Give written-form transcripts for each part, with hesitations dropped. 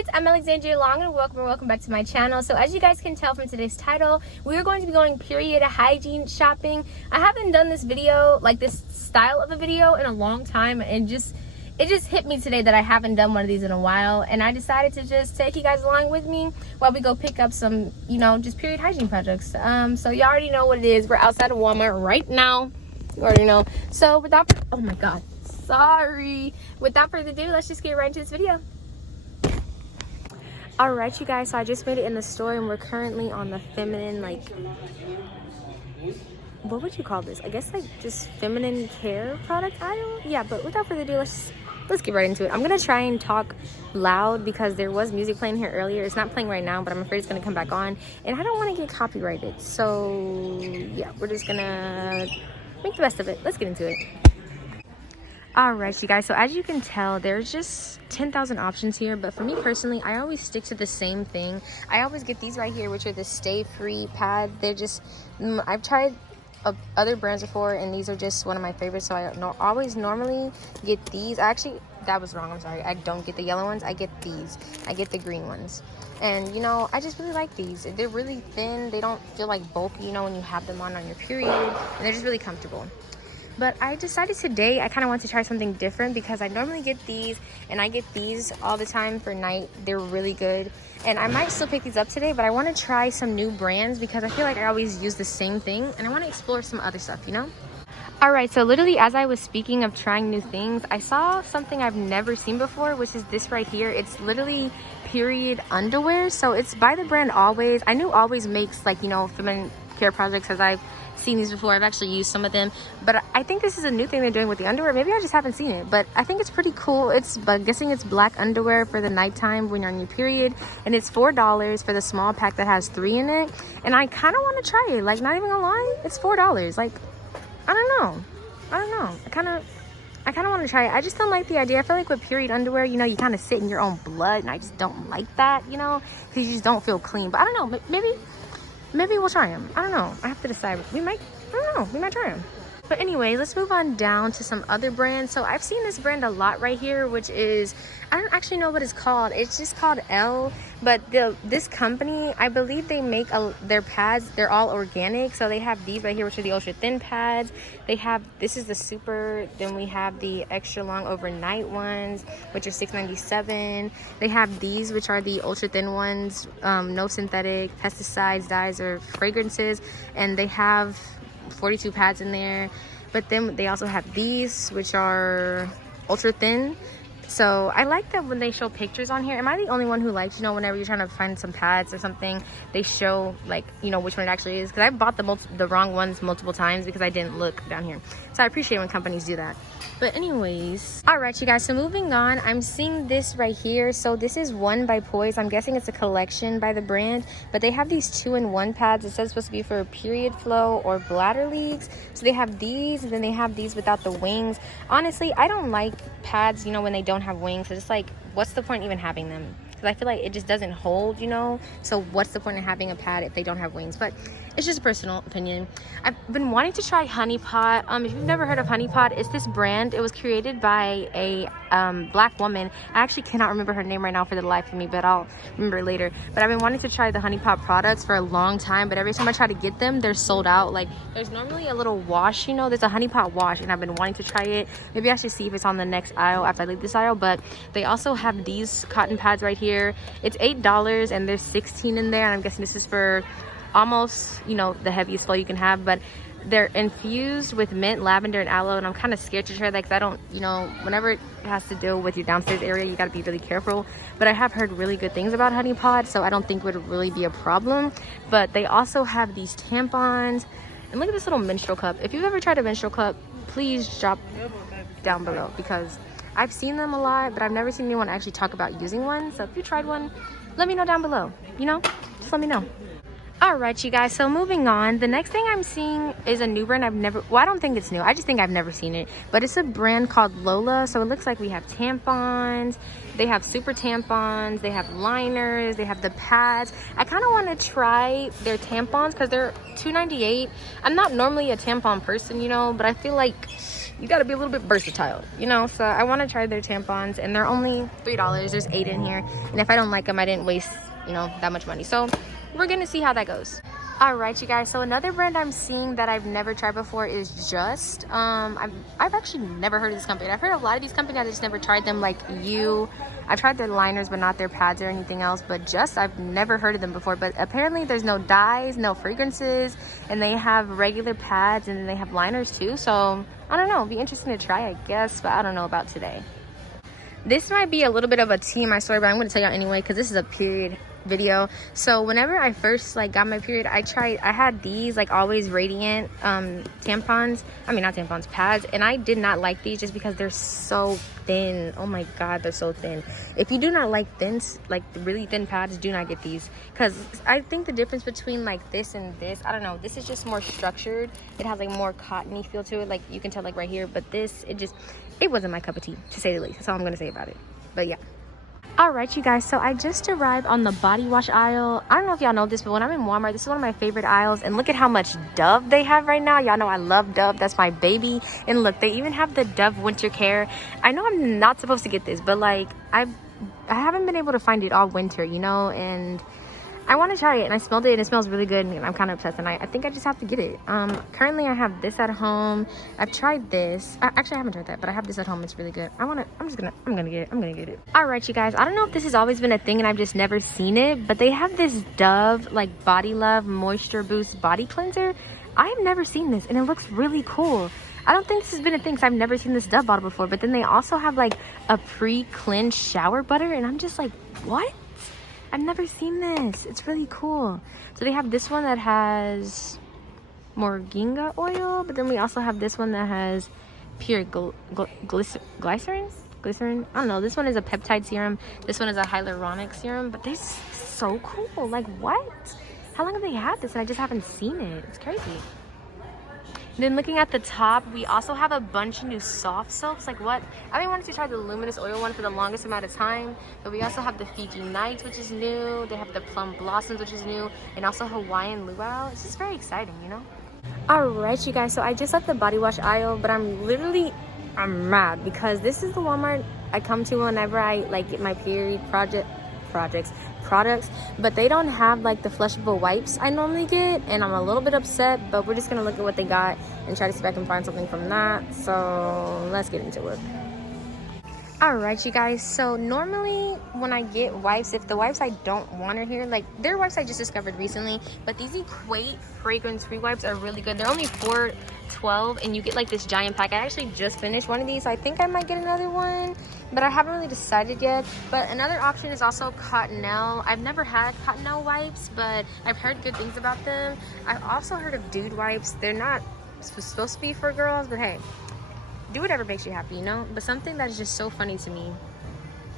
Lexiods, I'm Alexandria Long and welcome back to my channel. So as you guys can tell from today's title, we are going to be going period hygiene shopping. I haven't done this video, like this style of a video, in a long time, and it just hit me today that I haven't done one of these in a while, and I decided to just take you guys along with me while we go pick up some, just period hygiene projects. So you already know what it is. We're outside of Walmart right now. You already know. So without further ado, let's just get right into this video. All right, you guys, so I just made it in the store and we're currently on the feminine, what would you call this? I guess just feminine care product aisle. Yeah, but without further ado, let's get right into it. I'm gonna try and talk loud because there was music playing here earlier. It's not playing right now, but I'm afraid it's gonna come back on and I don't want to get copyrighted. So yeah, we're just gonna make the best of it. Let's get into it. All right, you guys, so as you can tell, there's just 10,000 options here, but for me personally, I always stick to the same thing. I always get these right here, which are the Stay Free pads. They're just, I've tried other brands before, and these are just one of my favorites, so I always normally get these. That was wrong, I'm sorry. I don't get the yellow ones, I get these. I get the green ones. And, I just really like these. They're really thin. They don't feel like bulky, when you have them on your period, and they're just really comfortable. But I decided today I kind of want to try something different because I normally get these, and I get these all the time for night. They're really good, and I might still pick these up today, but I want to try some new brands because I feel like I always use the same thing, and I want to explore some other stuff, All right, so literally as I was speaking of trying new things, I saw something I've never seen before, which is this right here. It's literally period underwear. So it's by the brand Always. I knew Always makes feminine care projects, as I've seen these before. I've actually used some of them, but I think this is a new thing they're doing with the underwear. Maybe I just haven't seen it, but I think it's pretty cool. I'm guessing it's black underwear for the nighttime when you're on your period, and it's $4 for the small pack that has 3 in it. And I kind of want to try it. Not even gonna lie, it's $4. I don't know. I kind of want to try it. I just don't like the idea. I feel like with period underwear, you kind of sit in your own blood, and I just don't like that, because you just don't feel clean. But I don't know. Maybe we'll try them. I don't know. I have to decide. I don't know. We might try them. But anyway, let's move on down to some other brands. So I've seen this brand a lot right here, which is, I don't actually know what it's called. It's just called Elle. But this company, I believe they make their pads. They're all organic. So they have these right here, which are the ultra thin pads. This is the super. Then we have the extra long overnight ones, which are $6.97. They have these, which are the ultra thin ones, no synthetic pesticides, dyes, or fragrances, and they have 42 pads in there. But then they also have these, which are ultra thin. So I like that when they show pictures on here. Am I the only one who likes, whenever you're trying to find some pads or something, they show which one it actually is? Because I've bought the wrong ones multiple times because I didn't look down here. So I appreciate when companies do that. But anyways, all right, you guys, so moving on, I'm seeing this right here. So this is One by Poise. I'm guessing it's a collection by the brand, but they have these 2-in-1 pads. It says it's supposed to be for period flow or bladder leaks. So they have these, and then they have these without the wings. Honestly, I don't like pads, when they don't have wings. It's just what's the point even having them? Because I feel like it just doesn't hold, so what's the point of having a pad if they don't have wings? But it's just a personal opinion. I've been wanting to try Honey Pot. If you've never heard of Honey Pot, it's this brand. It was created by a black woman. I actually cannot remember her name right now for the life of me, but I'll remember later. But I've been wanting to try the Honey Pot products for a long time, but every time I try to get them, they're sold out. There's normally a little wash, there's a Honey Pot wash, and I've been wanting to try it. Maybe I should see if it's on the next aisle after I leave this aisle. But they also have these cotton pads right here. It's $8, and there's 16 in there, and I'm guessing this is for almost the heaviest flow you can have. But they're infused with mint, lavender, and aloe, and I'm kind of scared to try that because I don't, whenever it has to do with your downstairs area, you got to be really careful. But I have heard really good things about Honey Pot, so I don't think it would really be a problem. But they also have these tampons, and look at this little menstrual cup. If you've ever tried a menstrual cup, please drop down below, because I've seen them a lot, but I've never seen anyone actually talk about using one. So if you tried one, let me know down below, just let me know. All right, you guys, so moving on, the next thing I'm seeing is a new brand I don't think it's new. I just think I've never seen it, but it's a brand called Lola. So it looks like we have tampons, they have super tampons, they have liners, they have the pads. I kind of want to try their tampons because they're $2.98. I'm not normally a tampon person, but I feel like you gotta be a little bit versatile, you know. So I want to try their tampons, and they're only $3. There's 8 in here, and if I don't like them, I didn't waste, you know, that much money. So we're gonna see how that goes. All right, you guys, so another brand I'm seeing that I've never tried before is Just. I've actually never heard of this company. I've heard of a lot of these companies, I just never tried them. Like I've tried their liners but not their pads or anything else. But Just, I've never heard of them before. But apparently there's no dyes, no fragrances, and they have regular pads, and then they have liners too. So I don't know, it'd be interesting to try, I guess, but I don't know about today. This might be a little bit of a TMI story, but I'm going to tell y'all anyway because this is a period video. So whenever I first like got my period, I had these like Always Radiant tampons, I mean not tampons, pads, and I did not like these just because they're so thin. Oh my god, they're so thin. If you do not like thin, like really thin pads, do not get these, because I think the difference between like this and this, I don't know, this is just more structured. It has like more cottony feel to it, like you can tell like right here, but this, it wasn't my cup of tea, to say the least. That's all I'm gonna say about it. But yeah. All right, you guys, so I just arrived on the body wash aisle. I don't know if y'all know this, but when I'm in Walmart, this is one of my favorite aisles. And look at how much Dove they have right now. Y'all know I love Dove. That's my baby. And look, they even have the Dove Winter Care. I know I'm not supposed to get this, but like I haven't been able to find it all winter, you know, and I want to try it, and I smelled it, and it smells really good, and I'm kind of obsessed, and I think I just have to get it. Currently I have this at home. I've tried this. Actually, I haven't tried that, but I have this at home. It's really good. I'm gonna get it. All right, you guys, I don't know if this has always been a thing and I've just never seen it, but they have this Dove like Body Love Moisture Boost Body Cleanser. I've never seen this, and it looks really cool. I don't think this has been a thing because I've never seen this Dove bottle before, but then they also have like a pre-cleansed shower butter, and I'm just like, what? I've never seen this. It's really cool. So they have this one that has moringa oil, but then we also have this one that has pure glycerin. I don't know. This one is a peptide serum. This one is a hyaluronic serum, but they're so cool. Like, what? How long have they had this and I just haven't seen it? It's crazy. Then looking at the top, we also have a bunch of new soft soaps. Like what? I've been wanting to try the luminous oil one for the longest amount of time, but we also have the Fiji Nights, which is new. They have the Plum Blossoms, which is new, and also Hawaiian Luau. It's just very exciting, you know. All right, you guys, so I just left the body wash aisle, but I'm mad because this is the Walmart I come to whenever I like get my period products, but they don't have like the flushable wipes I normally get, and I'm a little bit upset, but we're just gonna look at what they got and try to see if I can find something from that. So let's get into it. All right, you guys, so normally when I get wipes, if the wipes I don't want are here, like their wipes I just discovered recently, but these Equate fragrance-free wipes are really good. They're only $4.12, and you get like this giant pack. I actually just finished one of these, so I think I might get another one, but I haven't really decided yet. But another option is also Cottonelle. I've never had Cottonelle wipes, but I've heard good things about them. I've also heard of Dude wipes. They're not supposed to be for girls, but hey, do whatever makes you happy, you know. But something that is just so funny to me,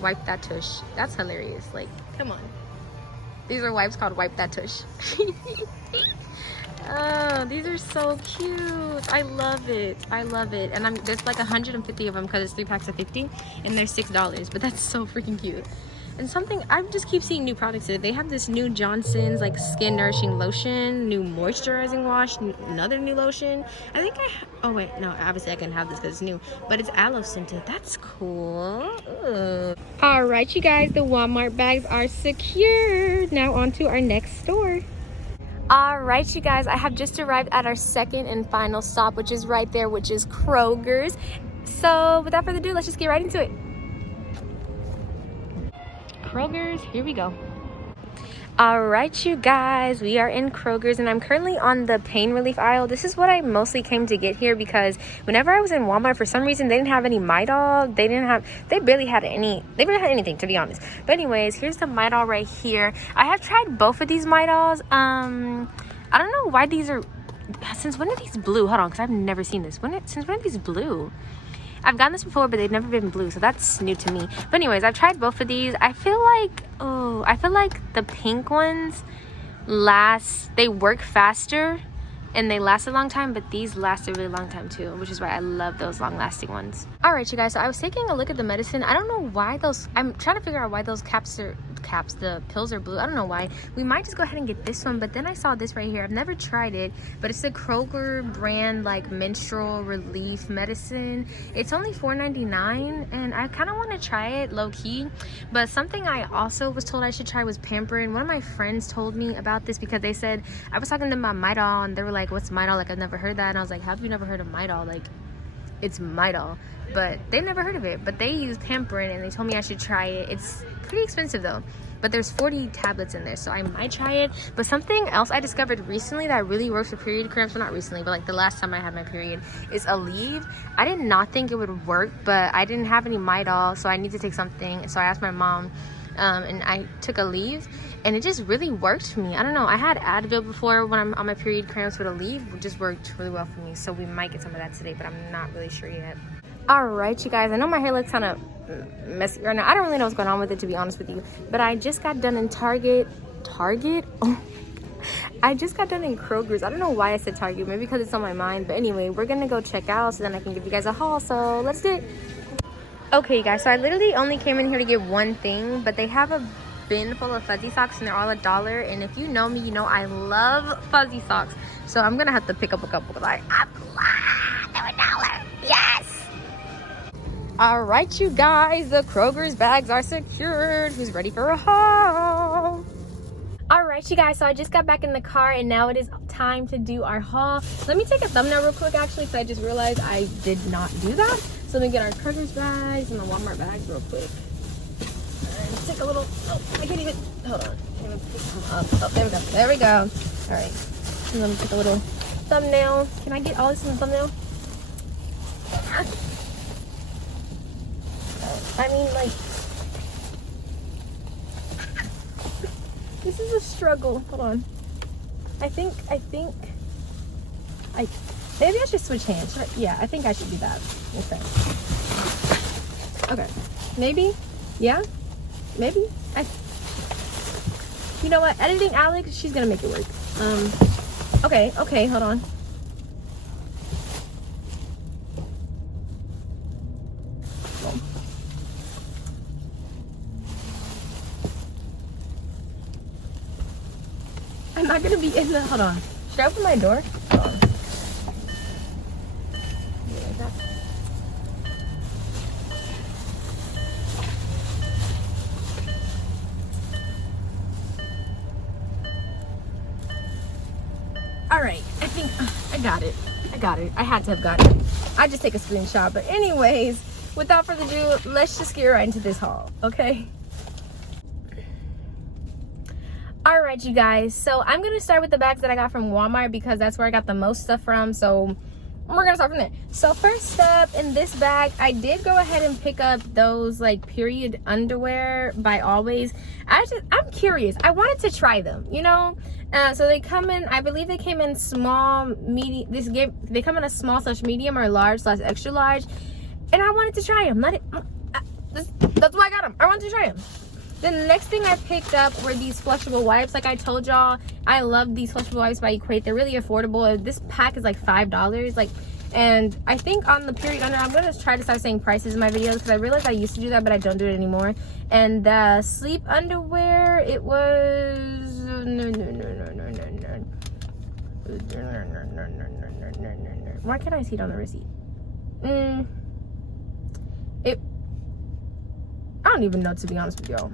Wipe That Tush. That's hilarious. Like, come on. These are wipes called Wipe That Tush. Oh, these are so cute. I love it. And there's like 150 of them because it's 3 packs of 50, and they're $6, but that's so freaking cute. And something, I just keep seeing new products there. They have this new Johnson's like skin nourishing lotion, new moisturizing wash, another new lotion. I think oh wait, no, obviously I can have this because it's new, but it's aloe scented. That's cool. Ugh. All right, you guys, the Walmart bags are secured. Now on to our next store. All right, you guys, I have just arrived at our second and final stop, which is right there, which is Kroger's. So without further ado, let's just get right into it. Kroger's, here we go. All right, you guys, we are in Kroger's, and I'm currently on the pain relief aisle. This is what I mostly came to get here because whenever I was in Walmart, for some reason they didn't have any Midol. They barely had anything, to be honest. But anyways, here's the Midol right here. I have tried both of these Midols. I don't know why these are, since when are these blue? Hold on, because I've never seen this. Since when are these blue? I've gotten this before, but they've never been blue, so that's new to me. But anyways, I've tried both of these. I feel like the pink ones they work faster and they last a long time, but these last a really long time too, which is why I love those long-lasting ones. All right, you guys, so I was taking a look at the medicine. I don't know why I'm trying to figure out why those caps caps. The pills are blue. I don't know why. We might just go ahead and get this one, but then I saw this right here. I've never tried it, but it's the Kroger brand, like menstrual relief medicine. It's only $4.99, and I kind of want to try it low-key. But something I also was told I should try was Pampering. One of my friends told me about this because they said, I was talking to them about Midol, and they were like, what's Midol? Like, I've never heard that. And I was like, have you never heard of Midol? Like, it's Midol. But they never heard of it. But they use Pampering, and they told me I should try it. It's pretty expensive though, but there's 40 tablets in there, so I might try it. But something else I discovered recently that really works for period cramps, well, not recently, but like the last time I had my period, is Aleve. I did not think it would work, but I didn't have any Midol, so I need to take something. So I asked my mom, and I took Aleve, and it just really worked for me. I don't know, I had Advil before when I'm on my period cramps, but Aleve just worked really well for me. So we might get some of that today, but I'm not really sure yet. All right, you guys, I know my hair looks kind of messy right now. I don't really know what's going on with it, to be honest with you, but I just got done in Target. Oh, I just got done in Kroger's. I don't know why I said Target, maybe because it's on my mind, but anyway, we're gonna go check out so then I can give you guys a haul. So let's do it. Okay, you guys, so I literally only came in here to get one thing, but they have a bin full of fuzzy socks, and they're all $1. And if you know me, you know I love fuzzy socks, so I'm gonna have to pick up a couple because I love them $1. Yes. All right, you guys, the Kroger's bags are secured. Who's ready for a haul? All right, you guys, so I just got back in the car, and now it is time to do our haul. Let me take a thumbnail real quick, actually, because I just realized I did not do that. So let me get our Kroger's bags and the Walmart bags real quick. And take a little, oh, I can't even, hold on. I'm gonna pick them up. Oh, there we go. There we go. All right. And let me take a little thumbnail. Can I get all this in the thumbnail? I mean, like, this is a struggle. Hold on. I think, maybe I should switch hands. Yeah, I think I should do that. Okay. Maybe? Yeah? Maybe? You know what? Editing Alex, she's gonna make it work. Okay, hold on. I'm not gonna be in the, hold on. Should I open my door? Hold on. All right, I think I got it. I had to have gotten it. I just take a screenshot, but anyways, without further ado, let's just get right into this haul, okay? All right, you guys, so I'm gonna start with the bags that I got from Walmart because that's where I got the most stuff from, so we're gonna start from there. So first up, in this bag, I did go ahead and pick up those like period underwear by Always. I'm curious, I wanted to try them, you know. So they come in, I believe they came in small, medium, they come in a small / medium or large / extra large, and I wanted to try them. That's why I got them. I wanted to try them. The next thing I picked up were these flushable wipes. Like I told y'all, I love these flushable wipes by Equate. They're really affordable. This pack is like $5. Like, and I think on the period under, I'm gonna try to start saying prices in my videos because I realized I used to do that, but I don't do it anymore. And the sleep underwear, it was why can't I see it on the receipt? I don't even know, to be honest with y'all.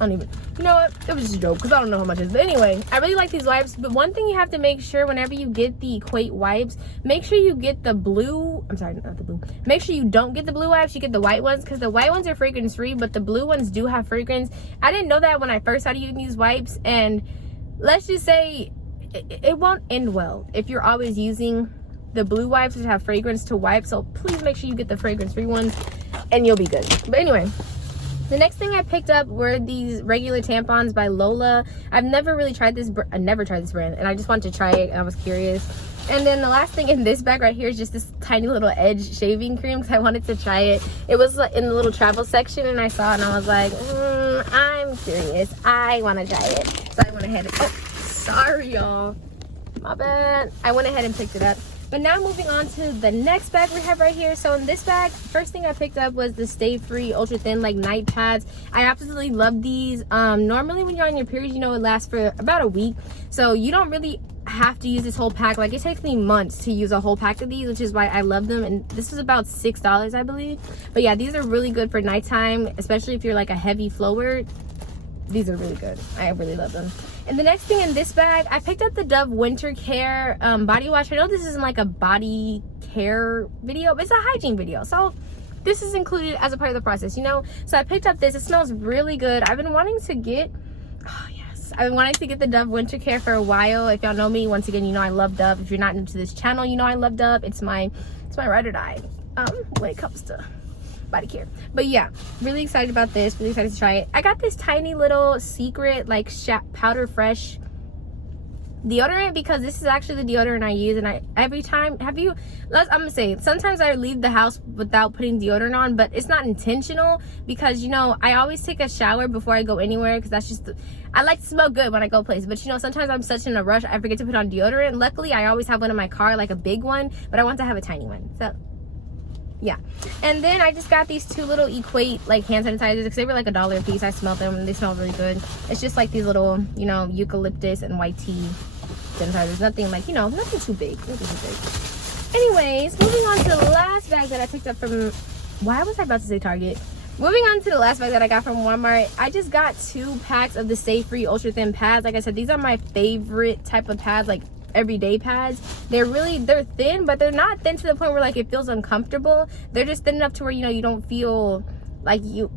You know what? It was just a joke because I don't know how much it is. But anyway, I really like these wipes. But one thing you have to make sure whenever you get the Equate wipes, make sure you get the blue. I'm sorry, not the blue. Make sure you don't get the blue wipes. You get the white ones because the white ones are fragrance free, but the blue ones do have fragrance. I didn't know that when I first started using these wipes. And let's just say it won't end well if you're always using the blue wipes which have fragrance to wipe. So please make sure you get the fragrance free ones and you'll be good. But anyway, the next thing I picked up were these regular tampons by Lola. I've never really tried this. I never tried this brand, and I just wanted to try it. I was curious. And then the last thing in this bag right here is just this tiny little Edge shaving cream because I wanted to try it. It was in the little travel section, and I saw it, and I was like, I'm curious. I want to try it. So I went ahead and, oh, sorry, y'all. My bad. I went ahead and picked it up. But now moving on to the next bag we have right here. So in this bag, first thing I picked up was the Stay Free Ultra Thin like night pads. I absolutely love these. Normally when you're on your period, you know, it lasts for about a week, so you don't really have to use this whole pack. Like, it takes me months to use a whole pack of these, which is why I love them. And this was about $6, I believe. But yeah, these are really good for nighttime, especially if you're like a heavy flower. These are really good. I really love them. And the next thing in this bag, I picked up the Dove Winter Care body wash. I know this isn't like a body care video, but it's a hygiene video, so this is included as a part of the process, you know. So I picked up this. It smells really good. I've been wanting to get, oh yes, I've been wanting to get the Dove Winter Care for a while. If y'all know me, once again, you know I love Dove. If you're not new to this channel, you know I love Dove. It's my ride or die when it comes to body care. But yeah, really excited about this, really excited to try it. I got this tiny little secret like powder fresh deodorant, because this is actually the deodorant I use. And every time, I'm gonna say, sometimes I leave the house without putting deodorant on, but it's not intentional, because you know I always take a shower before I go anywhere, because that's just I like to smell good when I go places. But you know, sometimes I'm such in a rush I forget to put on deodorant. Luckily I always have one in my car, like a big one, but I want to have a tiny one, so yeah. And then I just got these two little Equate like hand sanitizers, because they were like $1 a piece. I smelled them and they smell really good. It's just like these little, you know, eucalyptus and white tea sanitizers. Nothing like, you know, nothing too big. Anyways, moving on to the last bag that I picked up from, why was I about to say Target? Moving on to the last bag that I got from Walmart, I just got 2 packs of the Stay Free Ultra Thin pads. Like I said, these are my favorite type of pads, like everyday pads. They're thin, but they're not thin to the point where like it feels uncomfortable. They're just thin enough to where, you know, you don't feel like you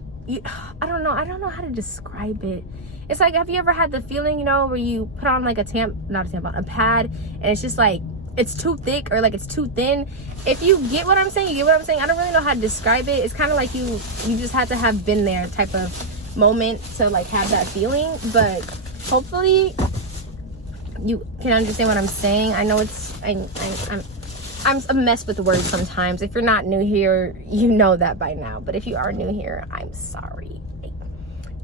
I don't know how to describe it. It's like, have you ever had the feeling, you know, where you put on like a pad, and it's just like it's too thick or like it's too thin? If you get what I'm saying, you get what I'm saying. I don't really know how to describe it. It's kind of like you just had to have been there type of moment to like have that feeling. But hopefully you can understand what I'm saying. I know I'm a mess with words sometimes. If you're not new here, you know that by now. But if you are new here, I'm sorry.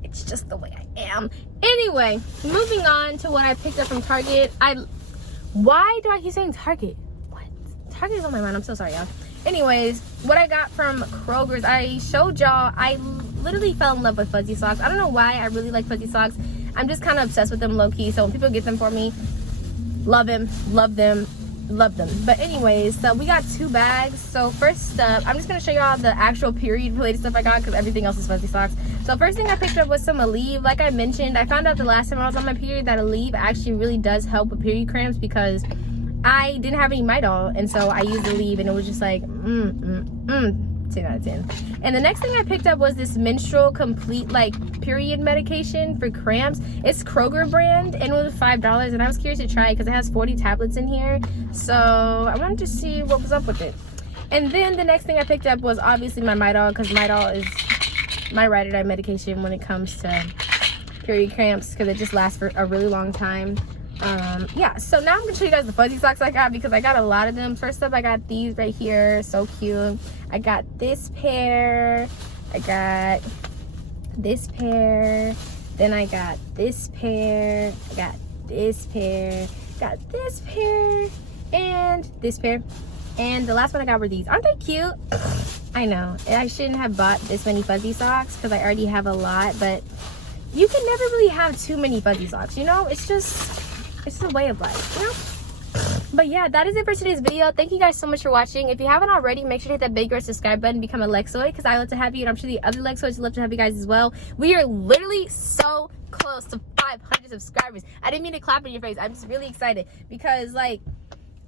It's just the way I am. Anyway, moving on to what I picked up from Target. Why do I keep saying Target? What? Target is on my mind. I'm so sorry, y'all. Anyways, what I got from Kroger's, I showed y'all, I literally fell in love with fuzzy socks. I don't know why I really like fuzzy socks. I'm just kind of obsessed with them low-key. So when people get them for me, love them. But anyways, so we got 2 bags. So first up, I'm just going to show y'all the actual period related stuff I got, because everything else is fuzzy socks. So first thing I picked up was some Aleve. Like I mentioned, I found out the last time I was on my period that Aleve actually really does help with period cramps, because I didn't have any Midol, and so I used Aleve, and it was just like 10 out of 10. And the next thing I picked up was this menstrual complete like period medication for cramps. It's Kroger brand, and it was $5, and I was curious to try it because it has 40 tablets in here, so I wanted to see what was up with it. And then the next thing I picked up was obviously my Midol, because Midol is my ride or die medication when it comes to period cramps, because it just lasts for a really long time. Yeah, so now I'm gonna show you guys the fuzzy socks I got, because I got a lot of them. First up, I got these right here, so cute. I got this pair, I got this pair, then I got this pair, I got this pair, got this pair, and this pair. And the last one I got were these. Aren't they cute? I know, I shouldn't have bought this many fuzzy socks because I already have a lot, but you can never really have too many fuzzy socks, you know? It's the way of life, you know? But yeah, that is it for today's video. Thank you guys so much for watching. If you haven't already, make sure to hit that big red subscribe button and become a Lexioid, because I love to have you, and I'm sure the other Lexioids love to have you guys as well. We are literally so close to 500 subscribers. I didn't mean to clap in your face. I'm just really excited because, like,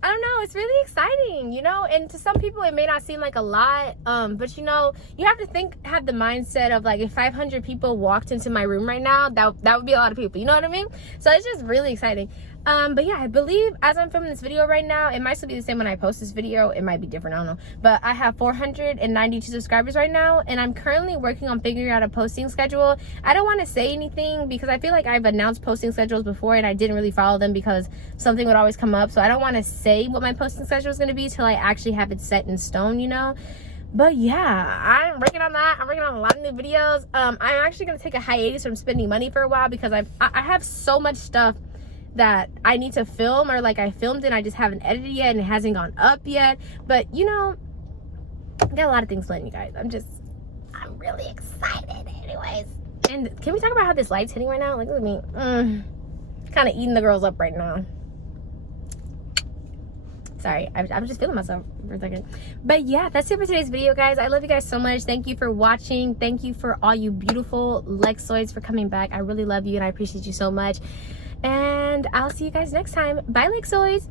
I don't know, it's really exciting, you know? And to some people it may not seem like a lot, but you know, you have to have the mindset of like, if 500 people walked into my room right now, that would be a lot of people, you know what I mean? So it's just really exciting. But yeah, I believe as I'm filming this video right now, it might still be the same when I post this video. It might be different, I don't know. But I have 492 subscribers right now, and I'm currently working on figuring out a posting schedule. I don't want to say anything because I feel like I've announced posting schedules before and I didn't really follow them because something would always come up. So I don't want to say what my posting schedule is going to be till I actually have it set in stone, you know? But yeah, I'm working on that. I'm working on a lot of new videos. I'm actually going to take a hiatus from spending money for a while because I have so much stuff that I need to film, or like I filmed it and I just haven't edited yet and it hasn't gone up yet. But you know, I got a lot of things planned, you guys. I'm really excited. Anyways, and can we talk about how this light's hitting right now? Like, look at me, kind of eating the girls up right now. Sorry, I'm just feeling myself for a second. But yeah, that's it for today's video, guys. I love you guys so much. Thank you for watching. Thank you for all you beautiful Lexioids for coming back. I really love you and I appreciate you so much. And I'll see you guys next time. Bye, Lexioids.